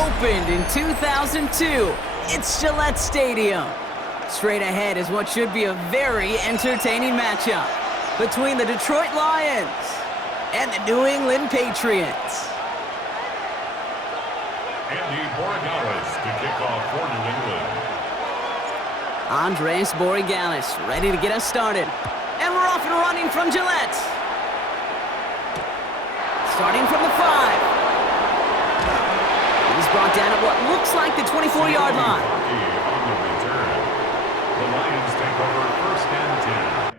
opened in 2002. It's Gillette Stadium. Straight ahead is what should be a very entertaining matchup between the Detroit Lions and the New England Patriots. Andy Borregales to kick off for New England. Andres Borregales ready to get us started. And we're off and running from Gillette. Starting from the 5. He's brought down at what looks like the 24-yard line. On the return. The Lions take over first and 10.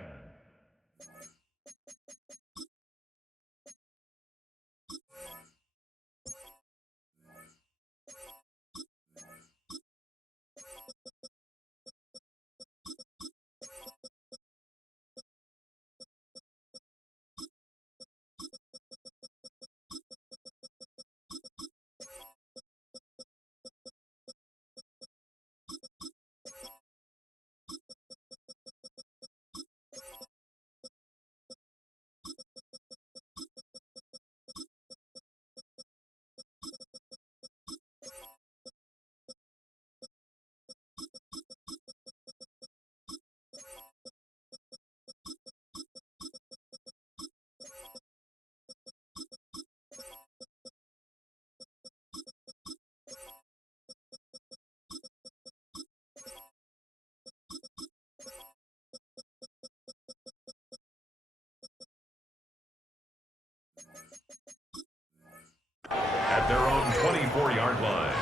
At their own 24-yard line.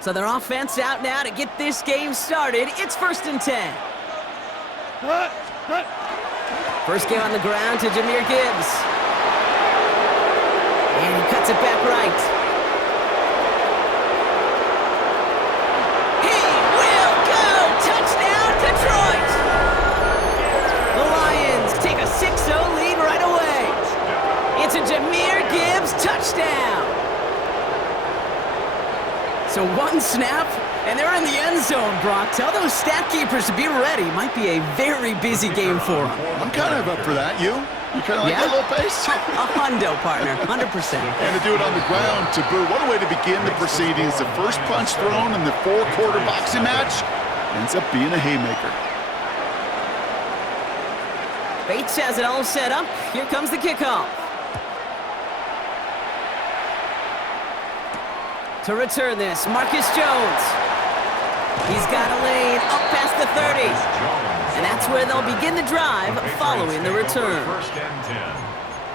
So their offense out now to get this game started. It's first and 10. First game on the ground to Jahmyr Gibbs. And he cuts it back right. He will go! Touchdown, Detroit! The Lions take a 6-0 lead right away. It's a Jahmyr Gibbs touchdown. So one snap, and they're in the end zone, Brock. Tell those stat keepers to be ready. Might be a very busy game for them. I'm kind of up for that. You kind of like that little pace? A hundo, partner, 100%. And to do it on the ground, to boot. What a way to begin the proceedings. The first punch thrown in the 4-quarter boxing match ends up being a haymaker. Bates has it all set up. Here comes the kickoff. To return this, Marcus Jones. He's got a lane up past the 30. And that's where they'll begin the drive following the return. First and 10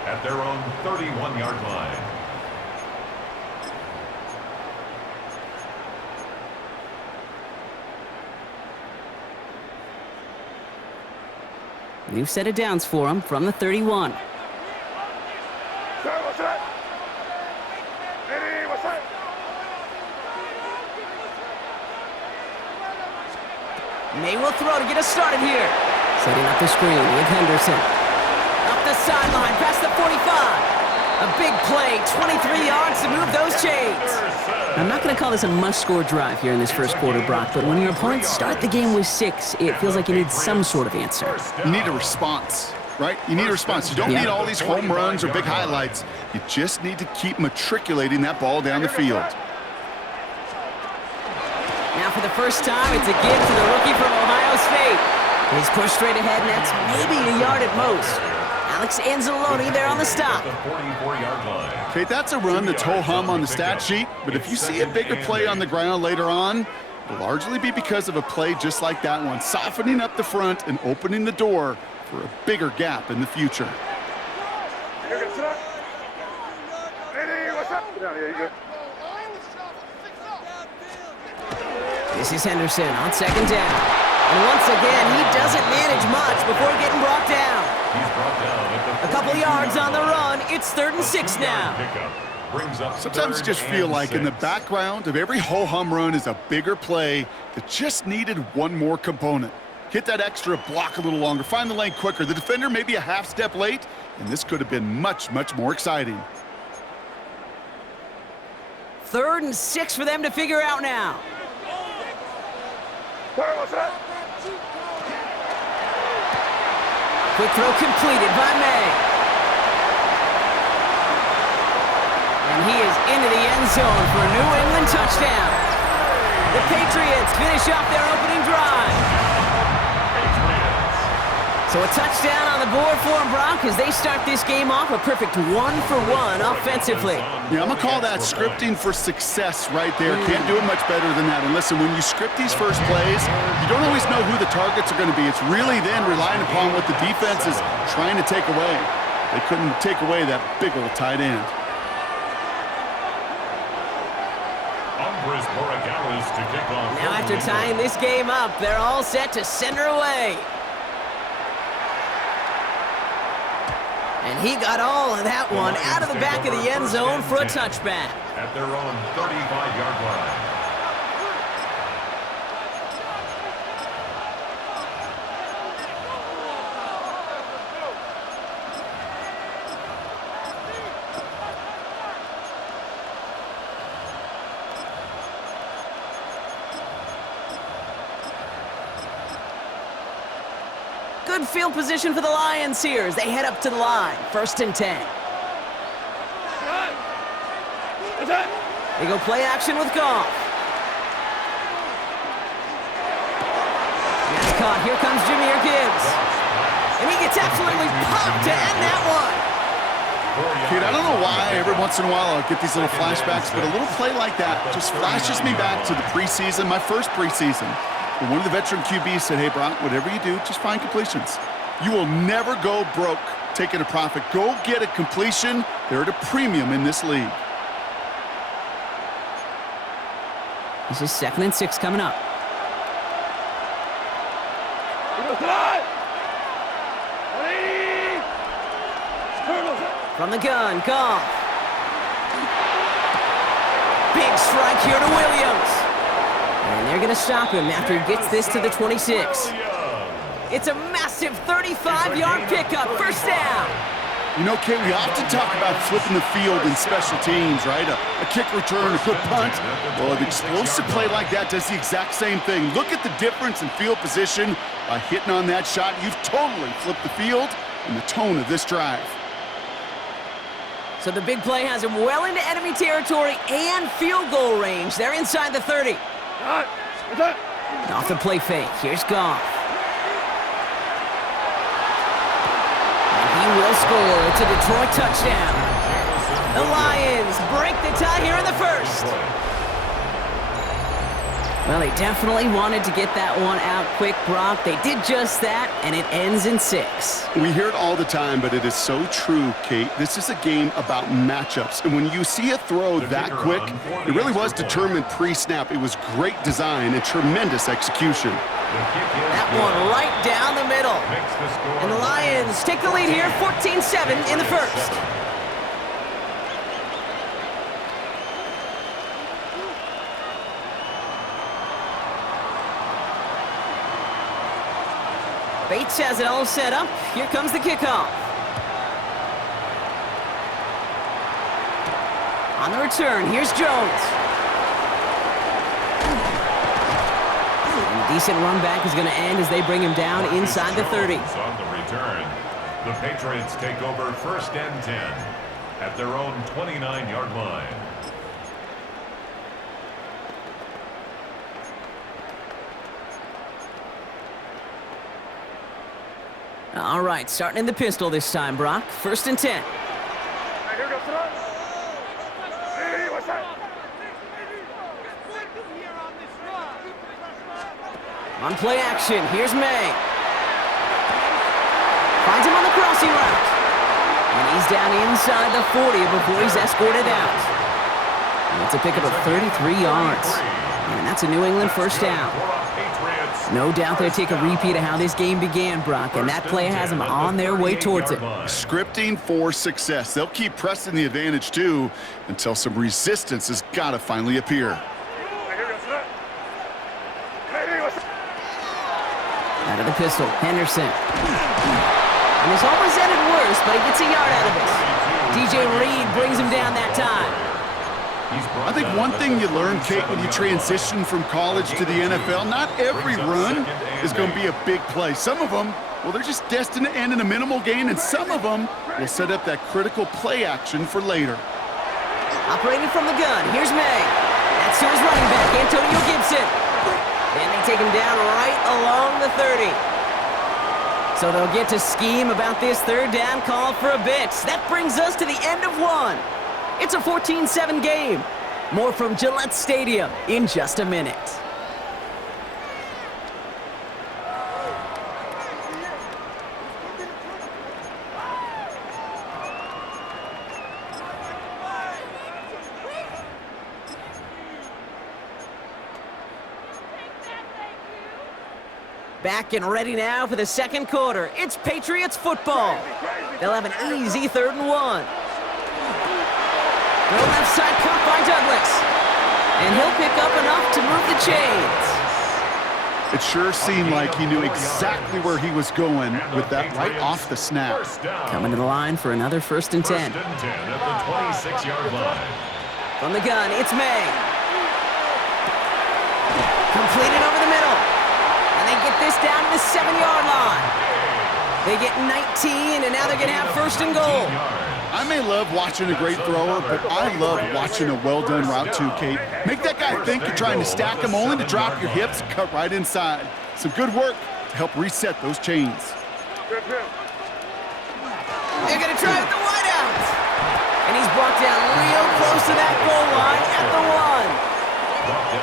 at their own 31-yard line. New set of downs for him from the 31. May will throw to get us started here. Setting up the screen with Henderson. Up the sideline, past the 45. A big play, 23 yards to move those chains. I'm not going to call this a must-score drive here in this first quarter, Brock, but when your opponents start the game with 6, it feels like you need some sort of answer. You need a response, right? You need a response. You don't need all these home runs or big highlights. You just need to keep matriculating that ball down the field. Now for the first time, it's a give to the rookie from Ohio State. He's pushed straight ahead, and that's maybe a yard at most. Alex Anzalone there on the stop. Okay, that's a run that's ho-hum on the stat sheet, but if you see a bigger play on the ground later on, it'll largely be because of a play just like that one, softening up the front and opening the door for a bigger gap in the future. This is Henderson on second down. And once again, he doesn't manage much before getting brought down. A couple yards on the run. It's 3rd and 6 now. Sometimes you just feel like in the background of every ho-hum run is a bigger play that just needed one more component. Hit that extra block a little longer. Find the lane quicker. The defender may be a half step late, and this could have been much, much more exciting. 3rd and 6 for them to figure out now. Quick throw completed by May. And he is into the end zone for a New England touchdown. The Patriots finish off their opening drive. So a touchdown on the board for them, Brock, as they start this game off a perfect 1-for-1 offensively. Yeah, I'm going to call that scripting for success right there. Can't do it much better than that. And listen, when you script these first plays, you don't always know who the targets are going to be. It's really then relying upon what the defense is trying to take away. They couldn't take away that big old tight end. Now after tying this game up, they're all set to send her away. And he got all of that one out of the back of the end zone for a touchback. At their own 35-yard line. Good field position for the Lions here as they head up to the line. 1st and 10. They go play action with Goff. That's caught. Here comes Jahmyr Gibbs. And he gets absolutely popped to end that one. Kate, I don't know why every once in a while I'll get these little flashbacks, but a little play like that just flashes me back to the preseason, my first preseason. And one of the veteran QBs said, hey, Brock, whatever you do, just find completions. You will never go broke taking a profit. Go get a completion. They're at a premium in this league. This is 2nd and 6 coming up. From the gun, Goff. Big strike here to Williams. And they're going to stop him after he gets this to the 26. It's a massive 35-yard pickup, 1st down. You know, Kate, we often talk about flipping the field in special teams, right? A kick return, a good punt. Well, an explosive play like that does the exact same thing. Look at the difference in field position. By hitting on that shot, you've totally flipped the field and the tone of this drive. So the big play has him well into enemy territory and field goal range. They're inside the 30. Off the play fake, here's Goff. And he will score. It's a Detroit touchdown. The Lions break the tie here in the 1st. Well, they definitely wanted to get that one out quick, Brock. They did just that, and it ends in 6. We hear it all the time, but it is so true, Kate. This is a game about matchups. And when you see a throw that quick, it really was determined pre-snap. It was great design and tremendous execution. That one right down the middle. And the Lions take the lead here, 14-7 in the 1st. Bates has it all set up. Here comes the kickoff. On the return, here's Jones. And a decent run back is going to end as they bring him down inside the 30. On the return, the Patriots take over 1st and 10 at their own 29-yard line. All right, starting in the pistol this time, Brock. 1st and 10. On play action, here's May. Finds him on the crossing route. And he's down inside the 40 before he's escorted out. And that's a pickup of 33 yards. And that's a New England 1st down. No doubt they'll take a repeat of how this game began, Brock, and that play has them on their way towards it. Scripting for success. They'll keep pressing the advantage, too, until some resistance has got to finally appear. Out of the pistol, Henderson. And this almost ended worse, but he gets a yard out of it. DJ Reed brings him down that time. I think one thing you learn, Kate, when you transition from college to the NFL, not every run is going to be a big play. Some of them, well, they're just destined to end in a minimal gain, and some of them will set up that critical play action for later. Operating from the gun, here's May. That's to his running back, Antonio Gibson. And they take him down right along the 30. So they'll get to scheme about this third down call for a bit. That brings us to the end of one. It's a 14-7 game. More from Gillette Stadium in just a minute. Back and ready now for the second quarter. It's Patriots football. They'll have an easy 3rd and 1. The left side caught by Douglas. And he'll pick up enough to move the chains. It sure seemed like he knew exactly where he was going with that right off the snap. Coming to the line for another 1st and 10. 1st and 10 at the 26-yard line. From the gun, it's May. Completed over the middle. And they get this down to the 7-yard line. They get 19, and now they're going to have 1st and goal. I may love watching a great thrower, but I love watching a well-done route too, Kate. Make that guy think you're trying to stack him only to drop your hips, cut right inside. Some good work to help reset those chains. They're going to try with the wideout. And he's brought down real close to that goal line at the 1.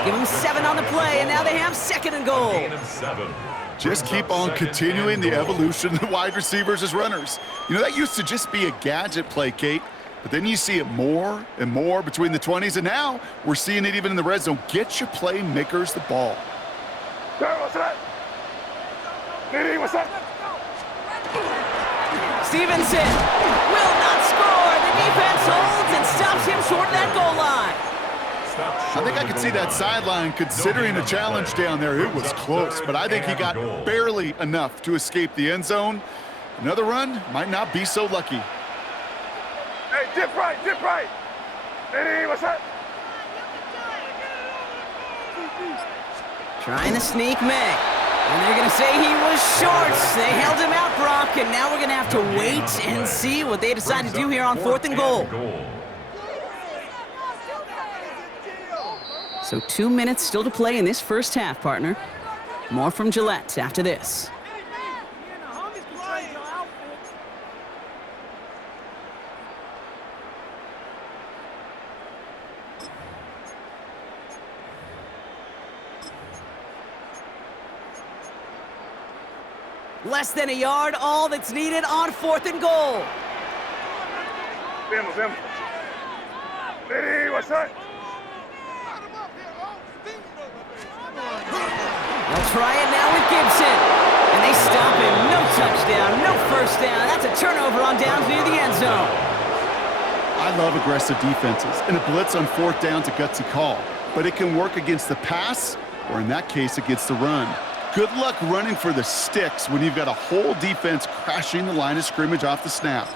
Give him 7 on the play, and now they have 2nd and goal. Just keep on continuing the evolution of the wide receivers as runners. You know, that used to just be a gadget play, Kate, but then you see it more and more between the 20s, and now we're seeing it even in the red zone. Get your playmakers the ball. Stevenson will not score. The defense holds and stops him short of that goal line. I think I could see that sideline considering a challenge down there. It was close, but I think he got barely enough to escape the end zone. Another run might not be so lucky. Hey, dip right, dip right. Hey, what's up? Trying to sneak May. And they're going to say he was short. They held him out, Brock, and now we're going to have to wait and see what they decide to do here on 4th and goal. So 2 minutes still to play in this first half, partner. More from Gillette after this. Less than a yard, all that's needed on 4th and goal. Vemos. Hey, what's up? They'll try it now with Gibson. And they stop him. No touchdown, no 1st down. That's a turnover on downs near the end zone. I love aggressive defenses, and a blitz on 4th down's a gutsy call. But it can work against the pass, or in that case, against the run. Good luck running for the sticks when you've got a whole defense crashing the line of scrimmage off the snap.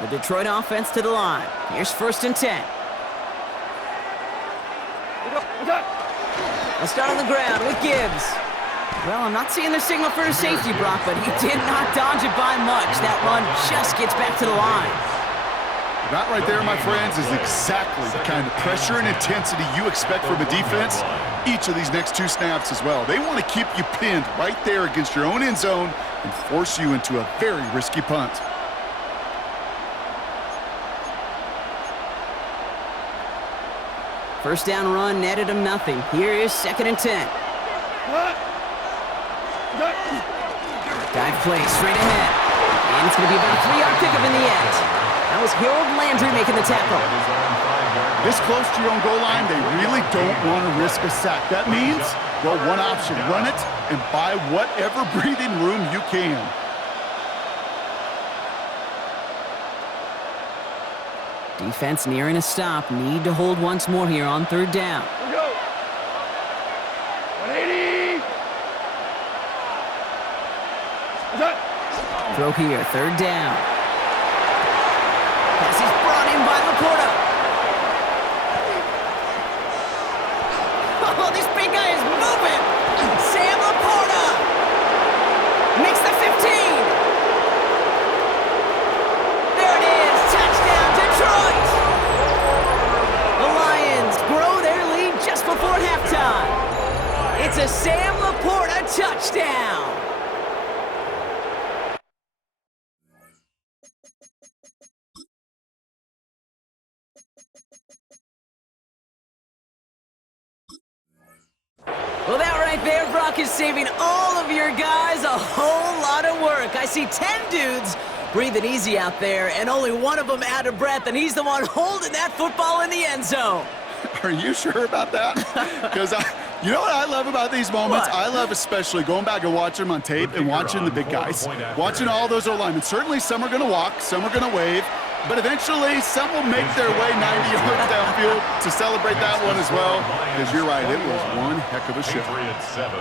The Detroit offense to the line. Here's 1st and 10. They'll start on the ground with Gibbs. Well, I'm not seeing the signal for a safety, Brock, but he did not dodge it by much. That run just gets back to the line. That right there, my friends, is exactly the kind of pressure and intensity you expect from a defense each of these next 2 snaps as well. They want to keep you pinned right there against your own end zone and force you into a very risky punt. First down run netted him nothing. Here is 2nd and 10. Dive play straight ahead. And it's going to be about a 3-yard pickup in the end. That was Harold Landry making the tackle. This close to your own goal line, they really don't want to risk a sack. That means, well, one option, run it and buy whatever breathing room you can. Defense nearing a stop. Need to hold once more here on 3rd down. Here we go. 180. Throw here, third down. Pass is brought in by Laporta. Oh, this big guy is moving. Sam Laporta makes the 15. There it is. Touchdown, Detroit. The Lions grow their lead just before halftime. It's a Sam Laporta touchdown. Well, that right there, Brock, is saving all of your guys a whole lot of work. I see 10 dudes breathing easy out there, and only one of them out of breath, and he's the one holding that football in the end zone. Are you sure about that? Because you know what I love about these moments? What? I love especially going back and watching them on tape and watching the big guys. Watching all those O-linemen. Certainly some are going to walk, some are going to wave, but eventually some will make their way 90 yards downfield to celebrate that one as well. Because you're right, it was one heck of a show. Patriots 7.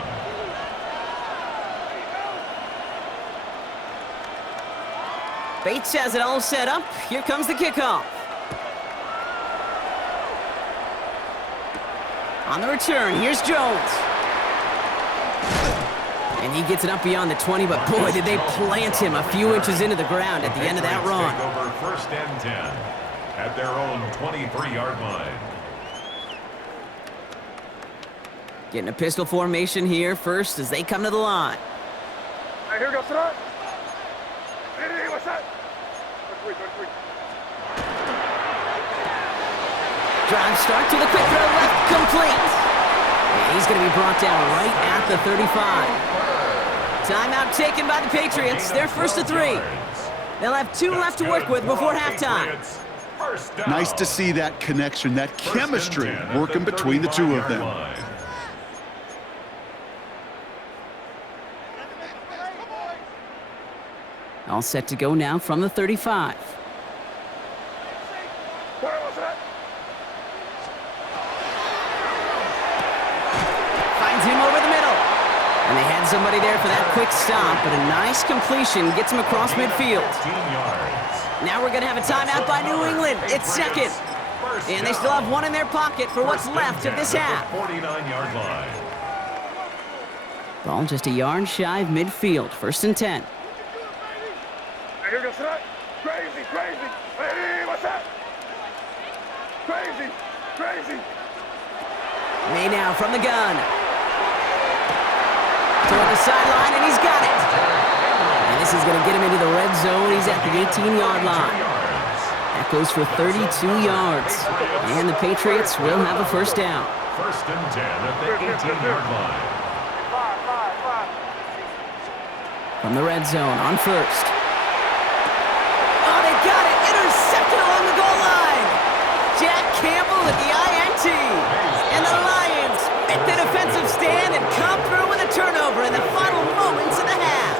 Bates has it all set up. Here comes the kickoff. On the return, here's Jones. And he gets it up beyond the 20, but boy, did they plant him a few inches into the ground at the end of that run. Take over first and 10 at their own 23-yard line. Getting a pistol formation here first as they come to the line. Hey, here we go, Sadat. Hey, what's that? Quick. Drive start to the quick throw left, complete. And he's going to be brought down right at the 35. Timeout taken by the Patriots. They're first to 3. They'll have 2 left to work with before halftime. Nice to see that connection, that chemistry working between the two of them. All set to go now from the 35. Where was that? Finds him over the middle. And they had somebody there for that quick stop, but a nice completion gets him across midfield. Now we're going to have a timeout by New England. It's second. And they still have 1 in their pocket for what's left of this half. 49-yard line. Ball just a yard shy of midfield. First and 10. Hey, here we go, Sadat. Crazy. Hey, what's that? Crazy. May now from the gun. Toward the sideline, and he's got it. And this is going to get him into the red zone. He's at the 18-yard line. That goes for 32 yards. And the Patriots will have a first down. First and 10 at the 18-yard line. From the red zone on first. Oh, they got it. Intercepted along the goal line. Jack Campbell with the INT. And the Lions make the defensive stand and come through with a turnover in the final moments of the half.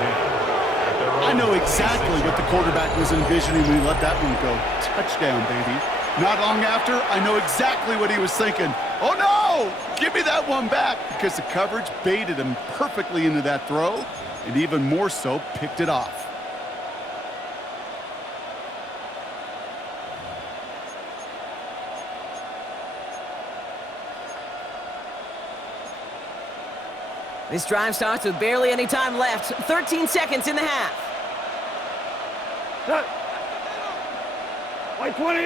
I know exactly what the quarterback was envisioning when he let that one go. Touchdown, baby. Not long after, I know exactly what he was thinking. Oh, no! Give me that one back, because the coverage baited him perfectly into that throw, and even more so, picked it off. This drive starts with barely any time left. 13 seconds in the half. White 20.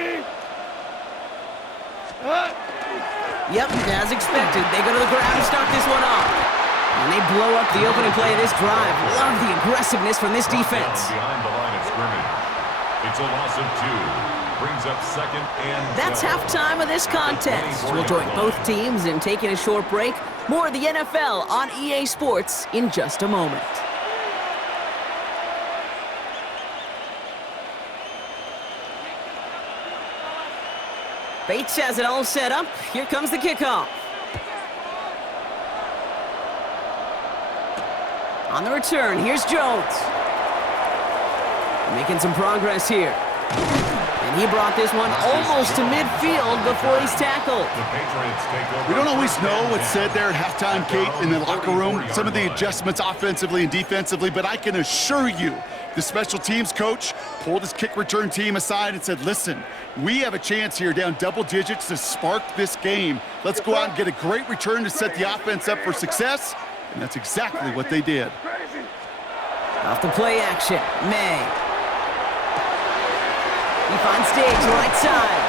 Yep, as expected, they go to the ground to start this one off. And they blow up the opening play of this drive. Love the aggressiveness from this defense. Behind the line of scrimmage. It's a loss of 2. Brings up second and 12. That's halftime of this contest. We'll join both teams in taking a short break. More of the NFL on EA Sports in just a moment. Bates has it all set up. Here comes the kickoff. On the return, here's Jones. Making some progress here. And he brought this one almost to midfield before he's tackled. The Patriots take over. We don't always know what's said there at halftime, Kate, in the locker room, some of the adjustments offensively and defensively, but I can assure you the special teams coach pulled his kick return team aside and said, listen, we have a chance here down double digits to spark this game. Let's go out and get a great return to set the offense up for success, and that's exactly what they did. Off the play action, May. He finds Diggs right side.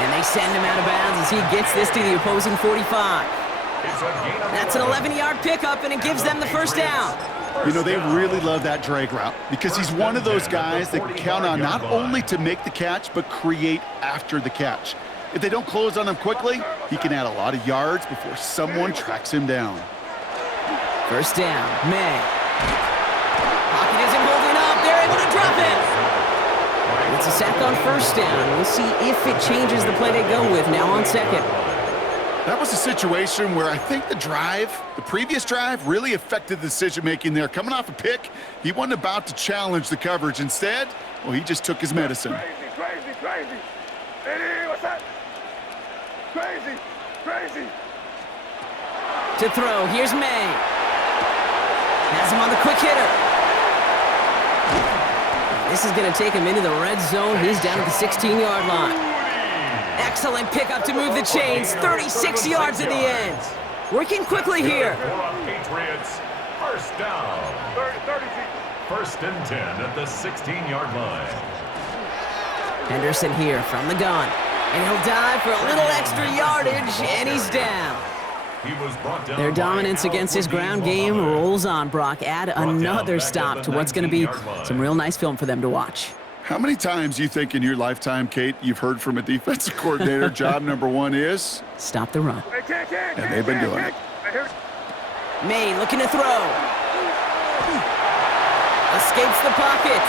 And they send him out of bounds as he gets this to the opposing 45. That's an 11-yard pickup, and it gives them the first down. You know, they really love that drag route because he's one of those guys that can count on not only to make the catch, but create after the catch. If they don't close on him quickly, he can add a lot of yards before someone tracks him down. First down, May. Pocket isn't holding up. They're able to drop it. It's a sack on first down. We'll see if it changes the play they go with now on second. That was a situation where I think the previous drive, really affected the decision-making there. Coming off a pick, he wasn't about to challenge the coverage. Instead, well, he just took his medicine. Crazy. Hey, what's that? Crazy. To throw, here's May. Has him on the quick hitter. This is going to take him into the red zone. He's down at the 16-yard line. Excellent pickup to move the chains. 36 yards in the end. Working quickly here. Patriots, first down. 30 feet. First and 10 at the 16-yard line. Henderson here from the gun. And he'll dive for a little extra yardage, and he's down. He was brought down. Their dominance against this ground game rolls on, Brock. Add another stop to what's going to be some real nice film for them to watch. How many times you think in your lifetime, Kate, you've heard from a defensive coordinator, job number one is? Stop the run. And they've been doing it. May looking to throw. Escapes the pocket.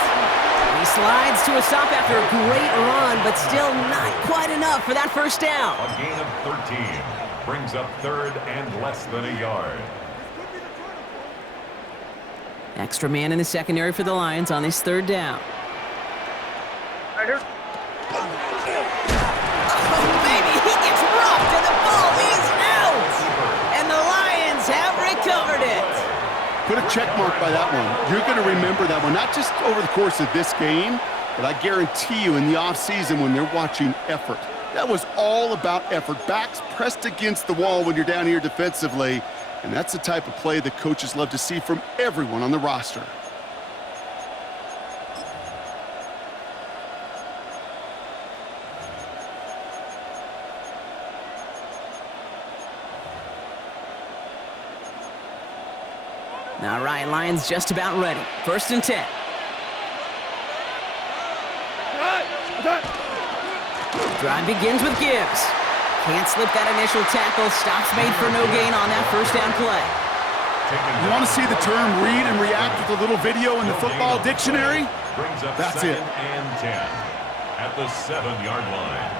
He slides to a stop after a great run, but still not quite enough for that first down. A gain of 13. Brings up third and less than a yard. Extra man in the secondary for the Lions on this third down. I hear. Oh, baby, he gets rocked and the ball is out. And the Lions have recovered it. Put a check mark by that one. You're going to remember that one, not just over the course of this game, but I guarantee you in the offseason when they're watching effort. That was all about effort. Backs pressed against the wall when you're down here defensively, and that's the type of play that coaches love to see from everyone on the roster. All right, Lions just about ready. First and 10. Drive begins with Gibbs. Can't slip that initial tackle. Stops made for no gain on that first down play. You want to see the term read and react with a little video in the football dictionary? That's it. And 10 at the 7-yard line.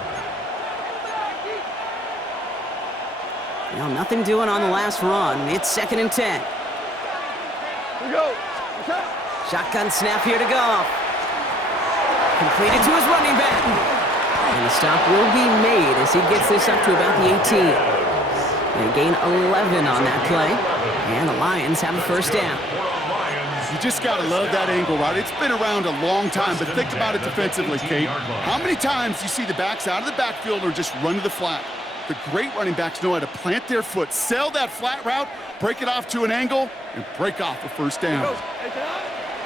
Well, nothing doing on the last run. It's second and 10. Here we go. Shotgun snap here to Goff. Completed to his running back. And the stop will be made as he gets this up to about the 18. They gain 11 on that play. And the Lions have a first down. You just got to love that angle, right? It's been around a long time, but think about it defensively, Kate. How many times do you see the backs out of the backfield or just run to the flat? The great running backs know how to plant their foot, sell that flat route, break it off to an angle, and break off a first down.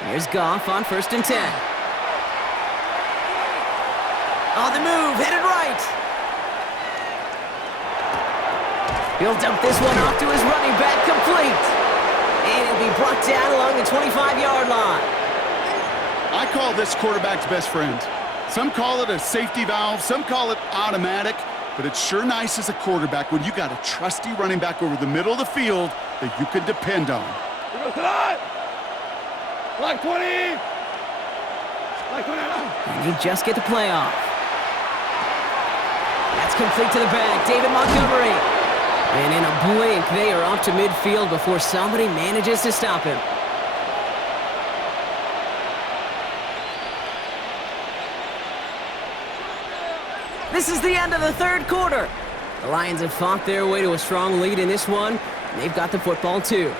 Here's Goff on first and 10. On the move, headed right. He'll dump this one off to his running back, complete. And he'll be brought down along the 25-yard line. I call this quarterback's best friend. Some call it a safety valve, some call it automatic, but it's sure nice as a quarterback when you got a trusty running back over the middle of the field that you can depend on. Like 20. And they just get the play off. That's complete to the back, David Montgomery. And in a blink, they are off to midfield before somebody manages to stop him. This is the end of the third quarter. The Lions have fought their way to a strong lead in this one, and they've got the football too.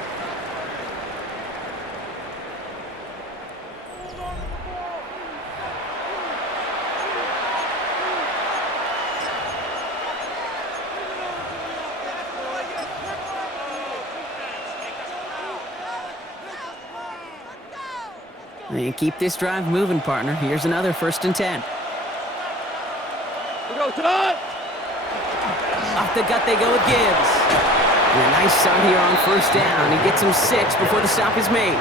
And keep this drive moving, partner. Here's another 1st and 10. Go, Todd! Off the gut they go with Gibbs. And a nice start here on 1st down. He gets him 6 before the stop is made.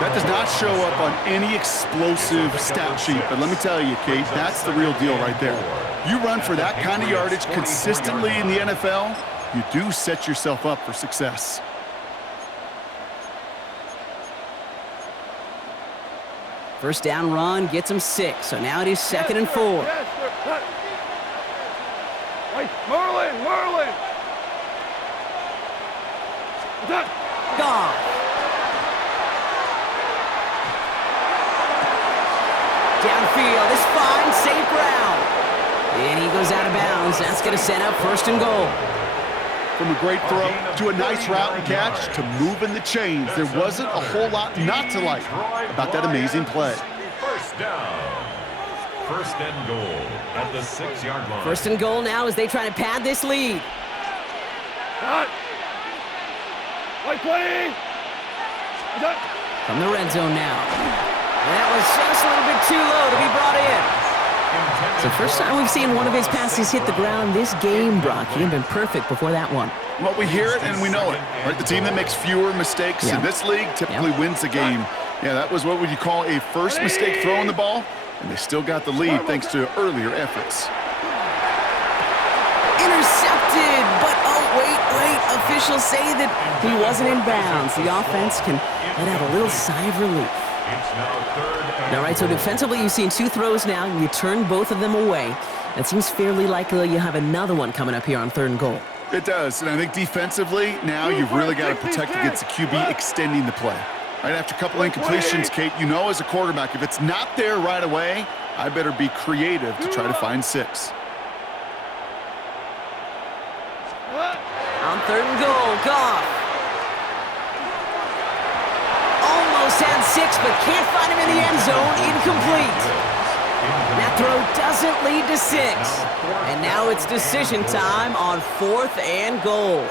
That does not show up on any explosive stat sheet, but let me tell you, Kate, that's the real deal right there. You run for that kind of yardage consistently in the NFL, you do set yourself up for success. First down run gets him 6, so now it is 2nd and 4. Yes, sir. Hey, Merlin! Goff. Downfield is fine, St. Brown. And he goes out of bounds. That's going to set up 1st and goal. From a great throw to a nice route and catch to moving the chains, there wasn't a whole lot not to like about that amazing play. 1st down. 1st and goal at the 6-yard line. 1st and goal now as they try to pad this lead. Cut! White 20! From the red zone now. And that was just a little bit too low to be brought in. So first time we've seen one of his passes hit the ground this game, Brock. He had been perfect before that one. Well, we hear it and we know it. Right? The team that makes fewer mistakes in this league typically wins the game. Yeah, that was what would you call a first mistake throwing the ball, and they still got the lead thanks to earlier efforts. Intercepted, but oh, wait. Officials say that he wasn't in bounds. The offense can let out a little sigh of relief. It's now 3rd and All right, so defensively, you've seen 2 throws now. You turn both of them away. It seems fairly likely you have another one coming up here on 3rd and goal. It does, and I think defensively, now you've really got to protect against the QB extending the play. Right after a couple incompletions, Kate, you know as a quarterback, if it's not there right away, I better be creative to try to find 6. On 3rd and goal, Goff. Almost had 6, but can't find him in the end zone. Incomplete. That throw doesn't lead to 6. And now it's decision time on 4th and goal.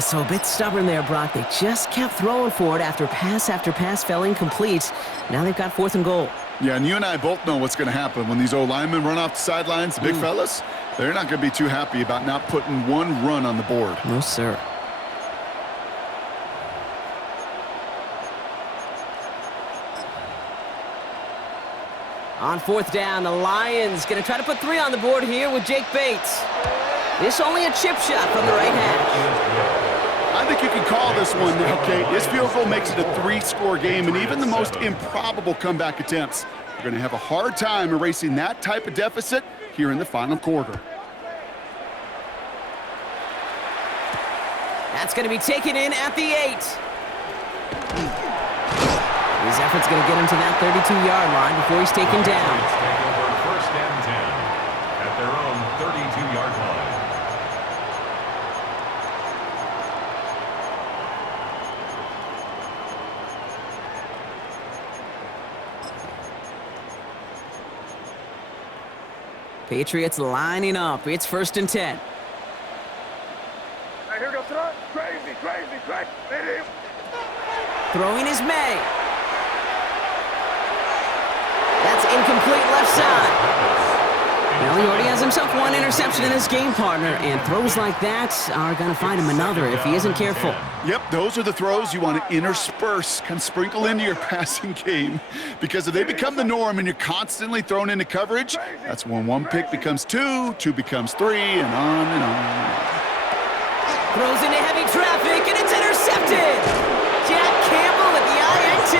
So a bit stubborn there, Brock. They just kept throwing for it after pass fell incomplete. Now they've got 4th and goal. Yeah, and you and I both know what's going to happen when these O-linemen run off the sidelines, the big fellas. They're not going to be too happy about not putting one run on the board. No, sir. On 4th down, the Lions going to try to put 3 on the board here with Jake Bates. This only a chip shot from the right hash. I think you can call this one now, Kate. This field goal makes it a 3-score game, and even the most improbable comeback attempts are going to have a hard time erasing that type of deficit here in the final quarter. That's going to be taken in at the 8. His effort's going to get him to that 32-yard line before he's taken down. take over 1st and 10 at their own 32-yard line. Patriots lining up. It's 1st and 10. Hey, here goes Todd. Crazy. Throwing is May. That's incomplete left side. Well, he already has himself 1 interception in this game, partner, and throws like that are going to find him another if he isn't careful. Yep, those are the throws you want to intersperse, kind of sprinkle into your passing game, because if they become the norm and you're constantly thrown into coverage, that's when 1 pick becomes 2, 2 becomes 3, and on and on. Throws into heavy traffic, and it's intercepted. Jack Campbell with the INT.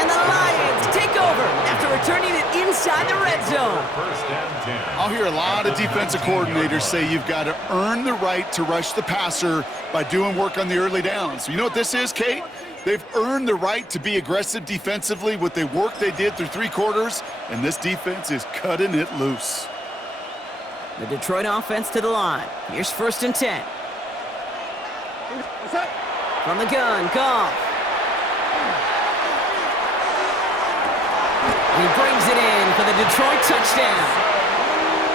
And the Lions take over after returning it inside the red zone. 1st and 10. I'll hear a lot of defensive coordinators say you've got to earn the right to rush the passer by doing work on the early downs. You know what this is, Kate? They've earned the right to be aggressive defensively with the work they did through 3 quarters, and this defense is cutting it loose. The Detroit offense to the line. Here's 1st and 10. From the gun, Goff. He brings it in for the Detroit touchdown.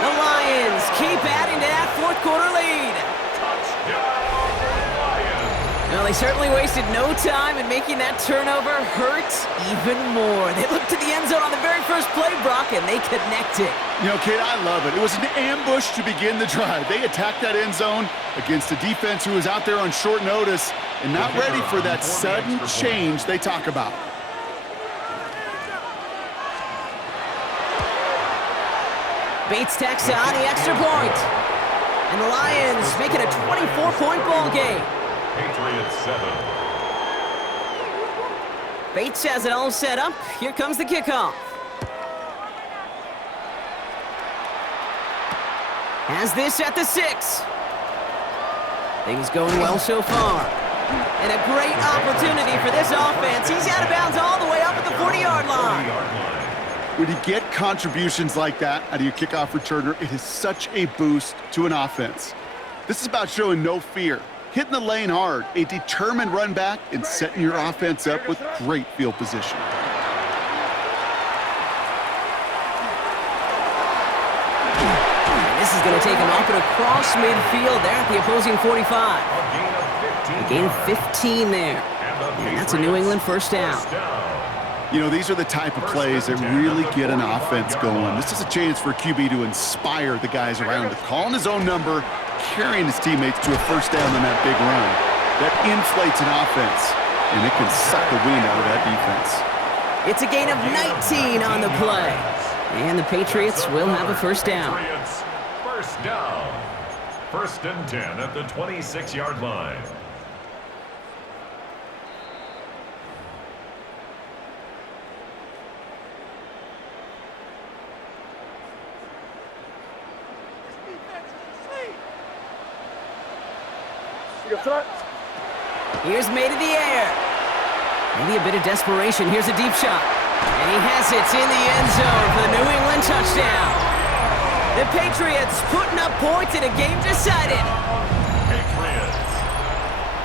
The Lions keep adding to that 4th quarter lead. Well, they certainly wasted no time in making that turnover hurt even more. They looked to the end zone on the very first play, Brock, and they connected. You know, Kate, I love it. It was an ambush to begin the drive. They attacked that end zone against a defense who was out there on short notice and not ready for that sudden change they talk about. Bates tacks on the extra point. And the Lions make it a 24-point ball game. Patriots 7. Bates has it all set up. Here comes the kickoff. Has this at the 6. Things going well so far. And a great opportunity for this offense. He's out of bounds all the way up at the 40-yard line. When you get contributions like that out of your kickoff returner, it is such a boost to an offense. This is about showing no fear, hitting the lane hard, a determined run back, and setting your offense up with great field position. This is going to take him up and across midfield there at the opposing 45. A gain of 15 there. And that's a New England 1st down. You know, these are the type of plays that really get an offense going. This is a chance for QB to inspire the guys around him, calling his own number, carrying his teammates to a 1st down on that big run. That inflates an offense, and it can suck the wind out of that defense. It's a gain of 19 on the play. And the Patriots will have a 1st down. 1st down. 1st and 10 at the 26-yard line. Here's made in the air. Maybe a bit of desperation. Here's a deep shot. And he has it in the end zone for the New England touchdown. The Patriots putting up points in a game decided.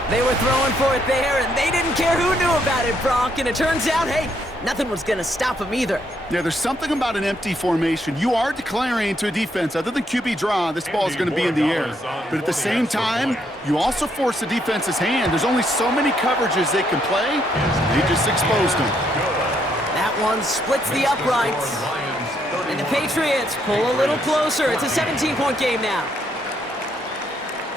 They were throwing for it there, and they didn't care who knew about it, Brock. And it turns out, hey, nothing was going to stop them either. Yeah, there's something about an empty formation. You are declaring to a defense, other than QB draw, this ball is going to be in the air. But at the same time, you also force the defense's hand. There's only so many coverages they can play. They just exposed them. That one splits the uprights. And the Patriots pull a little closer. It's a 17-point game now.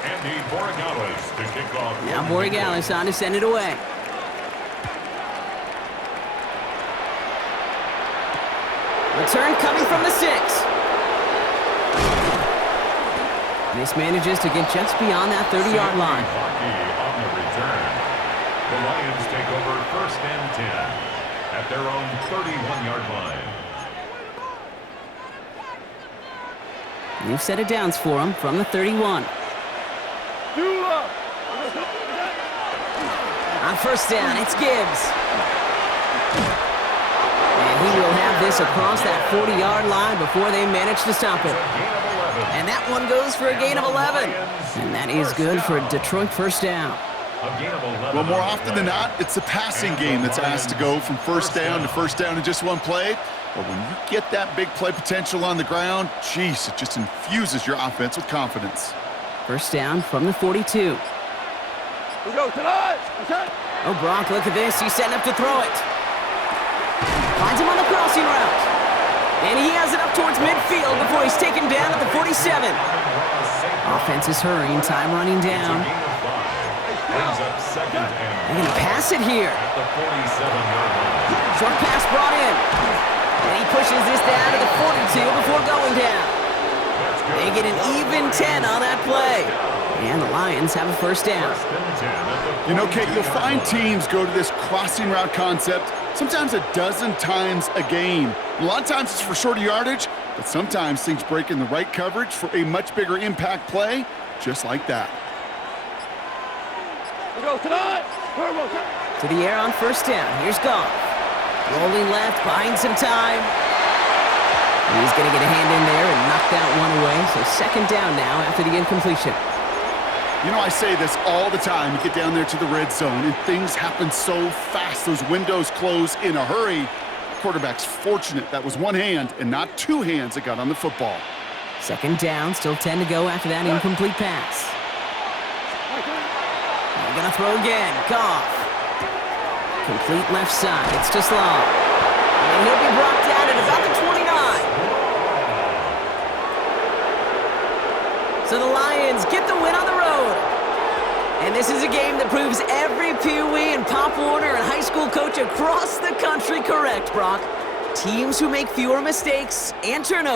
Andy Borregales to kick off. Now Borregales on to send it away. Return coming from the 6. This manages to get just beyond that 30-yard line. On the return. The Lions take over 1st and 10 at their own 31-yard line. New set of downs for him from the 31. On 1st down, it's Gibbs. And he will have this across that 40-yard line before they manage to stop it. And that one goes for a gain of 11. And that is good for a Detroit 1st down. Well, more often than not, it's the passing game that's asked to go from 1st down to 1st down in just one play. But when you get that big play potential on the ground, geez, it just infuses your offense with confidence. 1st down from the 42. We go tonight. Oh, Brock, look at this. He's setting up to throw it. Finds him on the crossing route. And he has it up towards midfield before he's taken down at the 47. Offense is hurrying. Time running down. They're going to pass it here. Short pass brought in. And he pushes this down to the 42 before going down. They get an even 10 on that play. And the Lions have a 1st down. You know, Kate, you'll find teams go to this crossing route concept sometimes a dozen times a game. A lot of times it's for shorter yardage, but sometimes things break in the right coverage for a much bigger impact play, just like that. We go tonight. To the air on 1st down. Here's Goff. Rolling left, buying some time. He's going to get a hand in there and knock that one away. So second down now after the incompletion. You know, I say this all the time. You get down there to the red zone, and things happen so fast. Those windows close in a hurry. The quarterback's fortunate that was one hand and not two hands that got on the football. Second down, still 10 to go after that incomplete pass. They're going to throw again. Goff. Complete left side. It's just long. And he'll be brought down at about the 29. So the Lions get the win on the road. And this is a game that proves every Pee Wee and Pop Warner and high school coach across the country correct, Brock. Teams who make fewer mistakes and turnovers